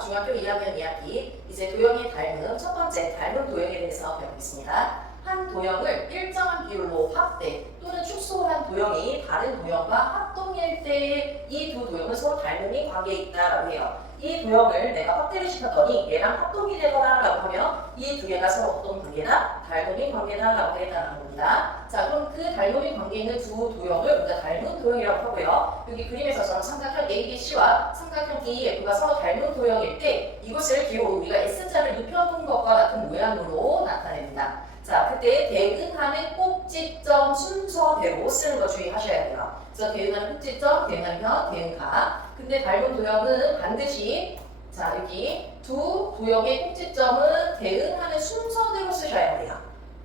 중학교 2학년 이야기 이제 도형의 닮음 첫 번째 닮은 도형에 대해서 배우겠습니다. 한 도형을 일정한 비율로 확대 또는 축소한 도형이 다른 도형과 합동일 때 이 두 도형은 서로 닮음이 관계에 있다라고 해요. 이 도형을 내가 확대를 시켰더니 얘랑 합동이 되더라라고 하면 이 두 개가 서로 어떤 관계다? 닮음이 관계다라고 하겠다는 겁니다. 자, 그럼 그 닮음이 관계에 있는 두 도형을 우리가 닮은 도형이라고 하고요. 여기 그림에서처럼 삼각형 ABC와 삼각형 DEF가 서로 닮은 도형일 때 이것을 기호로 우리가 S자를 눕혀놓은 것과 같은 모양으로 나타냅니다. 자, 그때 대응하는 꼭지점 순서대로 쓰는 거 주의하셔야 돼요. 그래서 대응하는 꼭지점, 대응하는 현, 대응가. 근데 닮은 도형은 반드시 자, 여기 두 도형의 꼭지점은 대응하는 순서대로 쓰셔야 돼요.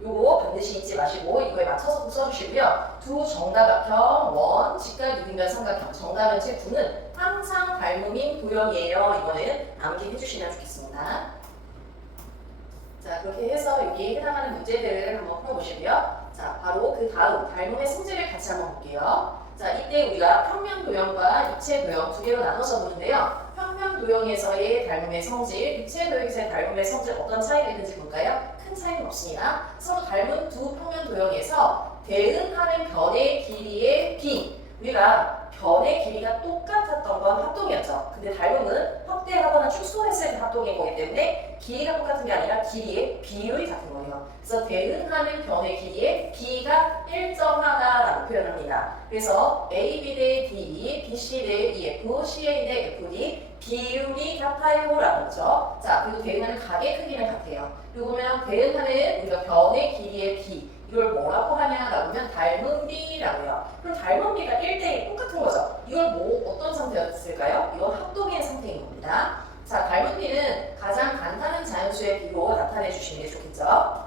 요거 반드시 잊지 마시고 이거에 맞춰서 써주시고요. 두 정다각형, 원, 직각 이등변 삼각형, 정다변 제9는 항상 닮음인 도형이에요. 이거는 암기해 주시면 좋겠습니다. 자, 그렇게 해서 여기 해당하는 문제들을 한번 풀어보시고요. 자, 바로 그 다음 닮음의 성질을 같이 한번 볼게요. 자, 이때 우리가 평면 도형과 입체 도형 두 개로 나눠서 보는데요. 평면 도형에서의 닮음의 성질, 입체 도형에서의 닮음의 성질 어떤 차이가 있는지 볼까요? 큰 차이는 없습니다. 서로 닮은 두 평면 도형에서 대응하는 변의 길이의 b, 우리가 변의 길이가 똑같았던 건 합동이었죠. 근데 닮음은 확대하거나 축소했을 때 합동인 거기 때문에 길이가 똑같은 게 아니라 길이의 비율이 같은 거예요. 그래서 대응하는 변의 길이의 b가 일정하다라고 표현합니다. 그래서 AB 대 D, BC 대 EF, CA 대 FD 비율이 같아요라는 거죠. 자, 그리고 대응하는 각의 크기는 같아요. 그리고 보면 대응하는 우리가 변의 길이의 b, 이걸 뭐라고 하냐라고 하면 닮은 비라고 해요. 그럼 닮은 비가 1대1 똑같은 거죠. 이걸 어떤 상태였을까요? 이건 합동의 상태인 겁니다. 자, 닮은 비는 가장 간단한 자연수의 비로 나타내 주시는 게 좋겠죠.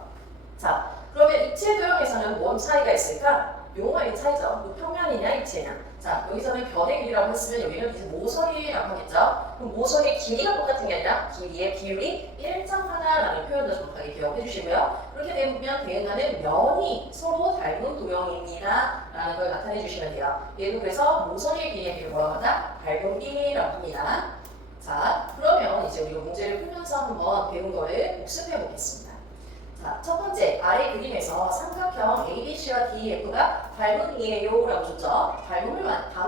자, 그러면 입체 도형에서는 뭔 차이가 있을까? 용어의 차이죠. 평면이냐 입체냐. 자, 여기서는 변의 길이라고 했으면 여기는 이제 모서리라고 하겠죠. 그럼 모서리의 길이가 똑같은 게 아니라 길이의 비율이 일정하다라는 표현도 정확하게 기억해 주시고요. 그렇게 되면 대응하는 면이 서로 닮은 도형입니다 라는 걸 나타내 주시면 돼요. 얘도 그래서 모서리의 길이의 비를 뭐라고 하다? 닮은 비라고 합니다. 자, 그러면 이제 우리가 문제를 풀면서 한번 배운 거를 복습해 보겠습니다. 자, 첫 번째 아래 그림에서 삼각형 ABC와 DEF가 닮음이에요 라고 줬죠. 닮음을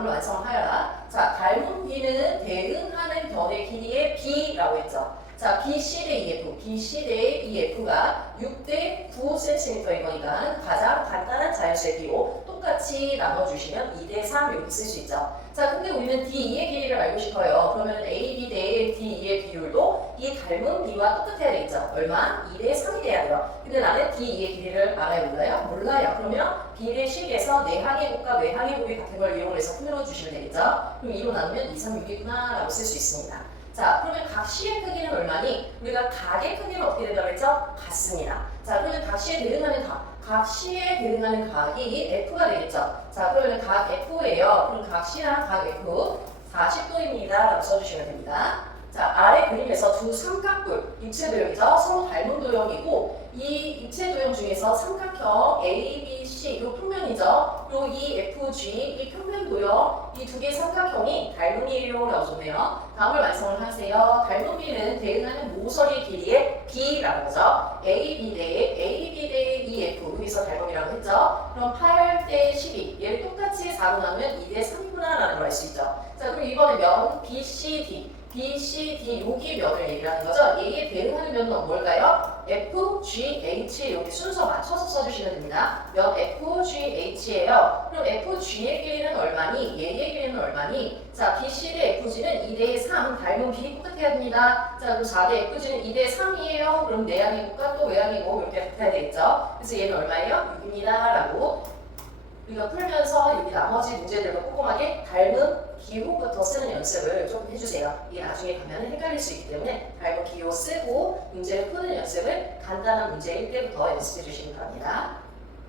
완성하여라. 자, 닮은 B는 대응하는 변의 길이의 B라고 했죠. 자, BC 대 EF, BC 대 EF가 6대 9cm인 거니까 가장 간단한 자연수의 비로 똑같이 나눠주시면 2대 3 이렇게 쓸 수 있죠. 자, 근데 우리는 DE의 길이를 알고 싶어요. 그러면 AB 대 DE의 비율도 이 닮은 B와 똑같아야 되겠죠. 얼마? 2대 3이 돼야 돼요. 근데 나는 DE의 길이를 알아요? 몰라요? 몰라요. 그러면 B를 식에서 내항의 곱과 외항의 곱이 같은 걸 이용해서 풀어주시면 되겠죠. 그럼 2로 나누면 2, 3, 6이구나 라고 쓸 수 있습니다. 자, 그러면 각 C의 크기는 얼마니? 우리가 각의 크기는 어떻게 된다고 했죠? 같습니다. 자, 그러면 각 C에 대응하는 각 C에 대응하는 각이 F가 되겠죠. 자, 그러면 각 F예요. 그럼 각 C랑 각 F 40도입니다 라고 써주시면 됩니다. 자, 아래 그림에서 두 삼각뿔, 입체 도형이죠. 서로 닮은 도형이고 이 입체 도형 중에서 삼각형 A, B, C, 이 평면이죠. 그리고 이 F, G, 이 평면 도형, 이 두 개의 삼각형이 닮음이에요 라고 줬네요. 다음을 완성을 하세요. 닮은 B는 대응하는 모서리 길이의 B라고 하죠. AB 대 EF, 여기서 닮음이라고 했죠. 그럼 8 대 12, 얘를 똑같이 4로 나누면 2 대 3이구나 라는 걸 알 수 있죠. 자, 그럼 이번에 면 BCD, BCD 여기 면을 얘기하는 거죠. 얘에 대응하는 면은 뭘까요? FGH 이렇게 순서 맞춰서 써주시면 됩니다. 면 FGH예요. 그럼 FG의 길이는 얼마니? 얘의 길이는 얼마니? 자, BC 대 FG는 2대 3 닮은 비리 똑같아야 됩니다. 자, 그럼 4 대 FG는 2대 3이에요. 그럼 내항의 곱과 또 외항의 곱 이렇게 같아야 되겠죠. 그래서 얘는 얼마예요? 6입니다 라고 우리가 풀면서 여기 나머지 문제들과 꼼꼼하게 닮은 기호부터 쓰는 연습을 좀 해주세요. 이게 나중에 가면 헷갈릴 수 있기 때문에 닮은 기호 쓰고 문제를 푸는 연습을 간단한 문제일 때부터 연습해 주시기 바랍니다.